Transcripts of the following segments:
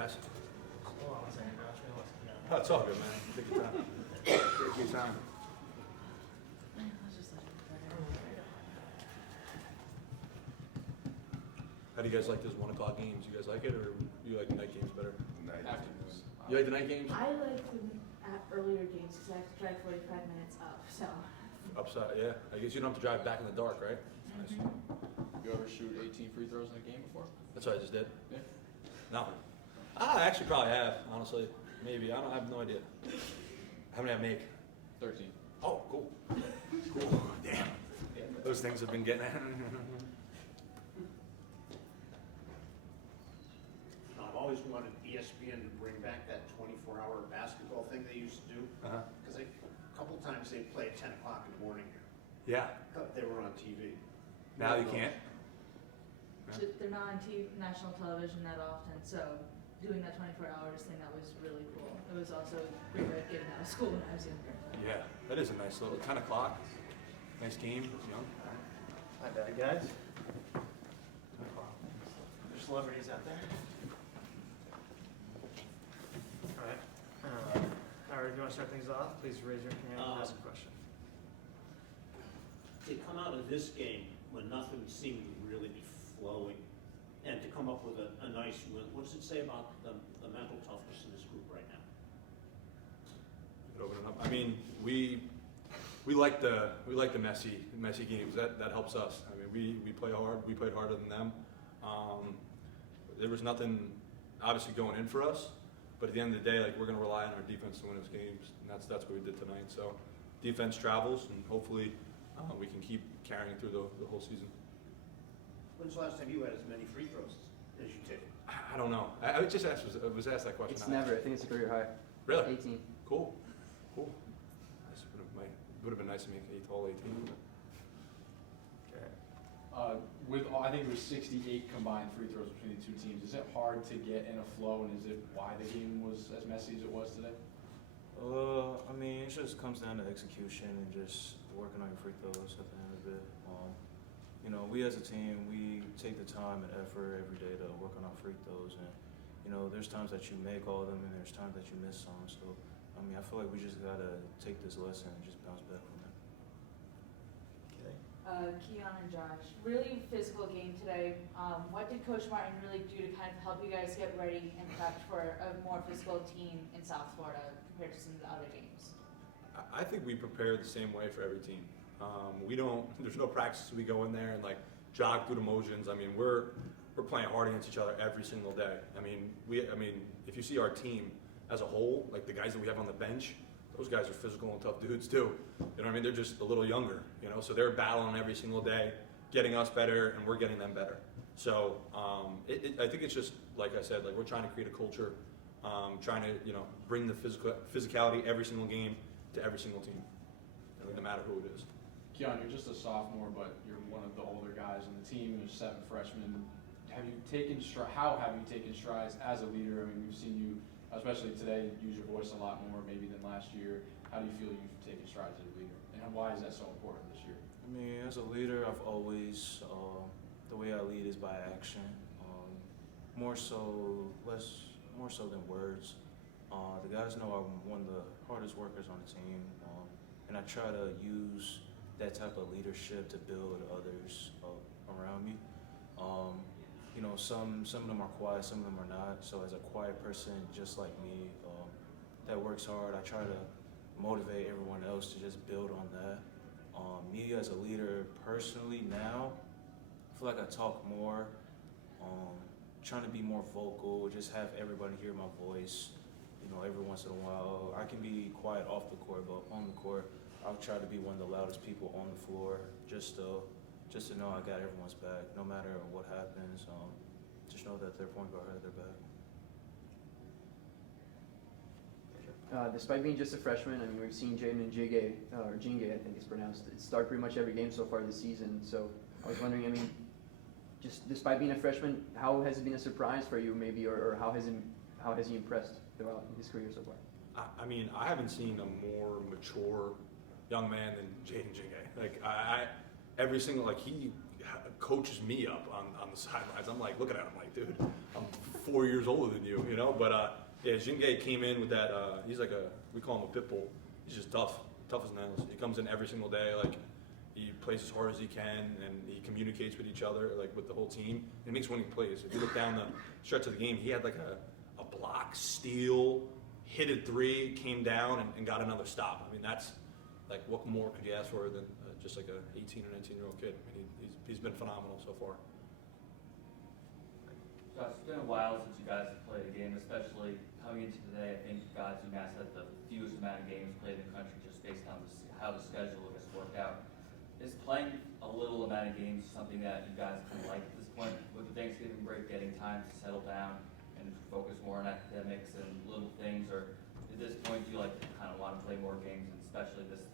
guys? Hold on one second, Josh. Oh, it's all good, man. Take your time. Take your time. How do you guys like those 1 o'clock games? You guys like it, or you like the night games better? Night. Afternoons. You like the night games? I like the earlier games because I have to drive 45 minutes up, so. Upside, yeah. I guess you don't have to drive back in the dark, right? Nice. You ever shoot 18 free throws in a game before? That's what I just did. Yeah. No. I actually probably have, honestly. Maybe. I have no idea. How many I make? 13. Oh, cool. Cool. Damn. Those things have been getting I've always wanted ESPN to bring back that 24-hour basketball thing they used to do. Because a couple times they play at 10 o'clock in the morning here. Yeah. Thought they were on TV. Now you can't? They're not on national television that often, so doing that 24 hours thing, that was really cool. It was also a great way of getting out of school when I was younger. Yeah. That is a nice little 10 o'clock. Nice game, you know? Not bad, guys. There's celebrities out there. All right. All right, if you want to start things off, please raise your hand and ask a question. To come out of this game when nothing seemed to really be flowing, and to come up with a nice win, what does it say about the mental toughness in this group right now? Open it up. I mean, we like the messy games. That helps us. I mean, we play hard. We played harder than them. There was nothing obviously going in for us, but at the end of the day, like, we're going to rely on our defense to win us games, and that's what we did tonight. So defense travels, and hopefully we can keep carrying through the whole season. When's the last time you had as many free throws as you did? I don't know. I was asked that question. It's never. I think it's a career high. Really? 18. Cool. Nice. Would have been nice to make all 18. Okay. I think it was 68 combined free throws between the two teams. Is it hard to get in a flow, and is it why the game was as messy as it was today? I mean, it just comes down to execution and just working on your free throws at the end of it. You know, we as a team, we take the time and effort every day to work on our free throws, and you know, there's times that you make all of them, and there's times that you miss some. So, I mean, I feel like we just gotta take this lesson and just bounce back from it. Okay. Keon and Josh, really physical game today. What did Coach Martin really do to kind of help you guys get ready and prepped for a more physical team in South Florida compared to some of the other games? I think we prepare the same way for every team. There's no practice. We go in there and like jog through the motions. I mean, we're playing hard against each other every single day. I mean, if you see our team as a whole, like the guys that we have on the bench, those guys are physical and tough dudes too. You know what I mean? They're just a little younger, you know, so they're battling every single day, getting us better, and we're getting them better. So I think it's just, like I said, like we're trying to create a culture, trying to, you know, bring the physicality every single game to every single team, no matter who it is. Keon, you're just a sophomore, but you're one of the older guys on the team. There's 7 freshmen. How have you taken strides as a leader? I mean, we've seen you, especially today, use your voice a lot more maybe than last year. How do you feel you've taken strides as a leader, and why is that so important this year? I mean, as a leader, I've always, the way I lead is by action, more so than words. The guys know I'm one of the hardest workers on the team, and I try to use that type of leadership to build others around me. You know, some of them are quiet, some of them are not. So as a quiet person, just like me, that works hard, I try to motivate everyone else to just build on that. Me as a leader, personally now, I feel like I talk more, trying to be more vocal, just have everybody hear my voice. You know, every once in a while, I can be quiet off the court, but on the court, I'll try to be one of the loudest people on the floor, just to know I got everyone's back, no matter what happens. Just know that their point guard had their back. Despite being just a freshman, I mean, we've seen Jaden and Jingay, I think it's pronounced, start pretty much every game so far this season. So I was wondering, I mean, just despite being a freshman, how has it been a surprise for you, maybe, or how has he impressed throughout his career so far? I mean, I haven't seen a more mature young man than Jaden Jingay. Like every single, like he coaches me up on the sidelines. I'm like looking at him like, dude, I'm 4 years older than you, you know. But yeah, Jinge came in with that. He's like we call him a pit bull. He's just tough as nails. He comes in every single day, like he plays as hard as he can, and he communicates with each other, like with the whole team. He makes winning plays. If you look down the stretch of the game, he had like a block, steal, hit a three, came down, and got another stop. I mean, that's like, what more could you ask for than just like a 18 or 19-year-old kid? I mean, he's been phenomenal so far. Josh, it's been a while since you guys have played a game, especially coming into today. I think UMass had the fewest amount of games played in the country just based on how the schedule has worked out. Is playing a little amount of games something that you guys kind of like at this point? With the Thanksgiving break, getting time to settle down and focus more on academics and little things, or at this point do you like to kind of want to play more games, and especially this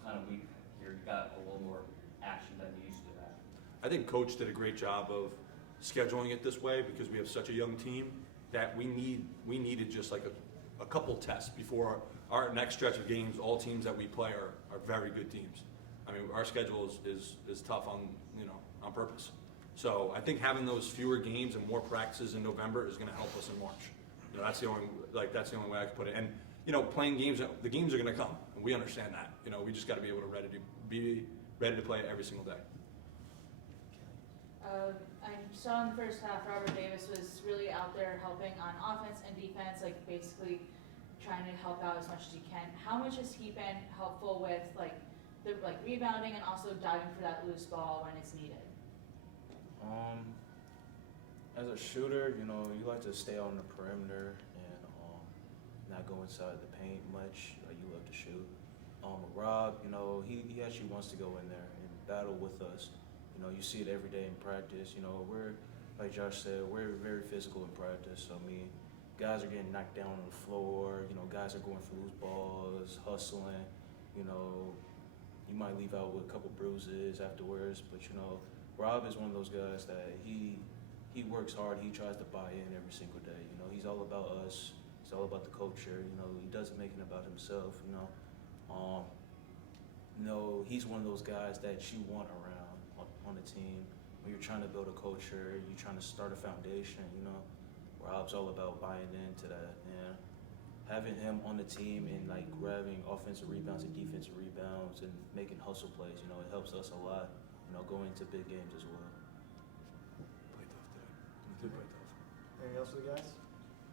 kind of week here, you got a little more action than you used to have? I think Coach did a great job of scheduling it this way because we have such a young team that we needed just like a couple tests before our next stretch of games. All teams that we play are very good teams. I mean, our schedule is tough on purpose. So I think having those fewer games and more practices in November is going to help us in March. That's the only way I can put it. And playing games, the games are going to come, and we understand that. We just got to be able to be ready to play every single day. I saw in the first half, Robert Davis was really out there helping on offense and defense, like basically trying to help out as much as he can. How much has he been helpful with the rebounding and also diving for that loose ball when it's needed? As a shooter, you like to stay on the perimeter and not go inside the paint much. You love to shoot. Rob, he actually wants to go in there and battle with us. You see it every day in practice. We're, like Josh said, we're very physical in practice. So, guys are getting knocked down on the floor. Guys are going for loose balls, hustling. You might leave out with a couple bruises afterwards, but Rob is one of those guys that he works hard. He tries to buy in every single day. He's all about us. He's all about the culture. He doesn't make it about himself. He's one of those guys that you want around on the team. When you're trying to build a culture, you're trying to start a foundation. Rob's all about buying into that, and having him on the team and grabbing offensive rebounds and defensive rebounds and making hustle plays, it helps us a lot, going into big games as well. Play tough today. We did play tough. Anything else for the guys?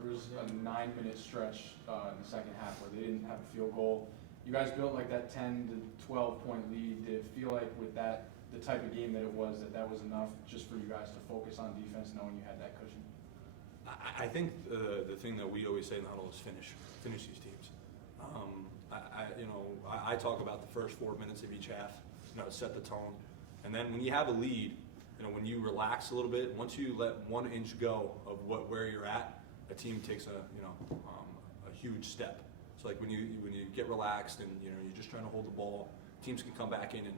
There was a 9-minute stretch in the second half where they didn't have a field goal. You guys built that 10 to 12 point lead. Did it feel like with that, the type of game that it was, that was enough just for you guys to focus on defense, knowing you had that cushion? I think the thing that we always say in the huddle is finish these teams. I talk about the first 4 minutes of each half, set the tone, and then when you have a lead, when you relax a little bit, once you let 1 inch go of where you're at, a team takes a huge step. So when you get relaxed and you're just trying to hold the ball, teams can come back in and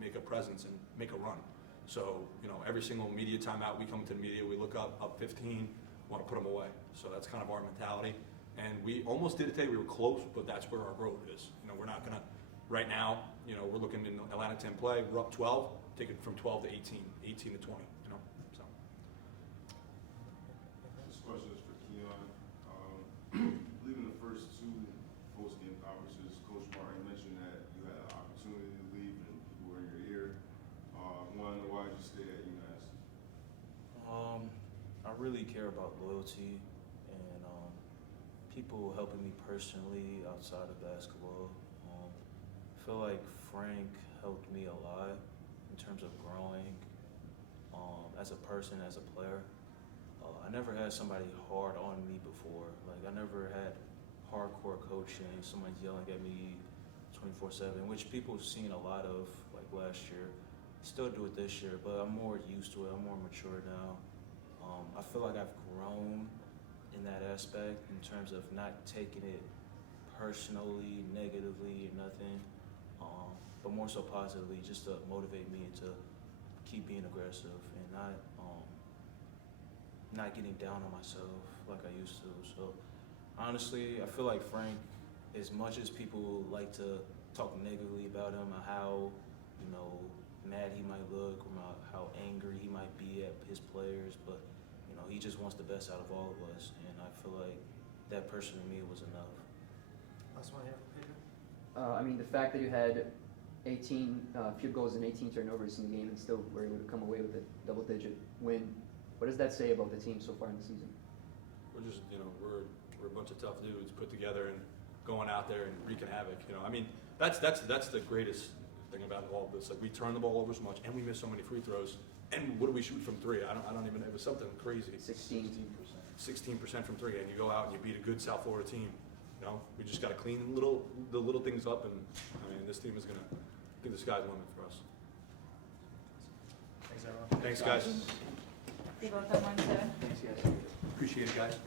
make a presence and make a run. So every single media timeout, we come to the media, we look up 15, want to put them away. So that's kind of our mentality. And we almost did it today. We were close, but that's where our growth is. We're not gonna right now. We're looking in Atlanta 10 play. We're up 12. Take it from 12 to 18, 18 to 20. So. This question is for Keon. I believe in the first 2 post-game conferences, Coach Martin mentioned that you had an opportunity to leave and people were in your ear. One, why did you stay at UMass? I really care about loyalty and people helping me personally outside of basketball. I feel like Frank helped me a lot in terms of growing as a person, as a player. I never had somebody hard on me before. I never had hardcore coaching, someone's yelling at me 24/7, which people have seen a lot of last year. Still do it this year, but I'm more used to it. I'm more mature now. I feel like I've grown in that aspect in terms of not taking it personally, negatively, or nothing, but more so positively, just to motivate me to keep being aggressive and not getting down on myself like I used to. So honestly, I feel like Frank, as much as people like to talk negatively about him and how mad he might look, or how angry he might be at his players, but you know, he just wants the best out of all of us, and I feel like that person to me was enough. Last one here, Pedro. I mean, the fact that you had 18 field goals and 18 turnovers in the game and still were able to come away with a double-digit win, what does that say about the team so far in the season? We're just, you know, we're a bunch of tough dudes put together and going out there and wreaking havoc. You know, I mean, that's the greatest thing about all of this. Like, we turn the ball over so much, and we miss so many free throws. And what do we shoot from three? I don't even. It was something crazy. 16. 16% from three, and you go out and you beat a good South Florida team. You know, we just got to clean the little things up, and I mean, this team is gonna. I think the sky's the limit for us. Thanks, everyone. Thanks, guys. They both have 1-7. Thanks, guys. Appreciate it, guys.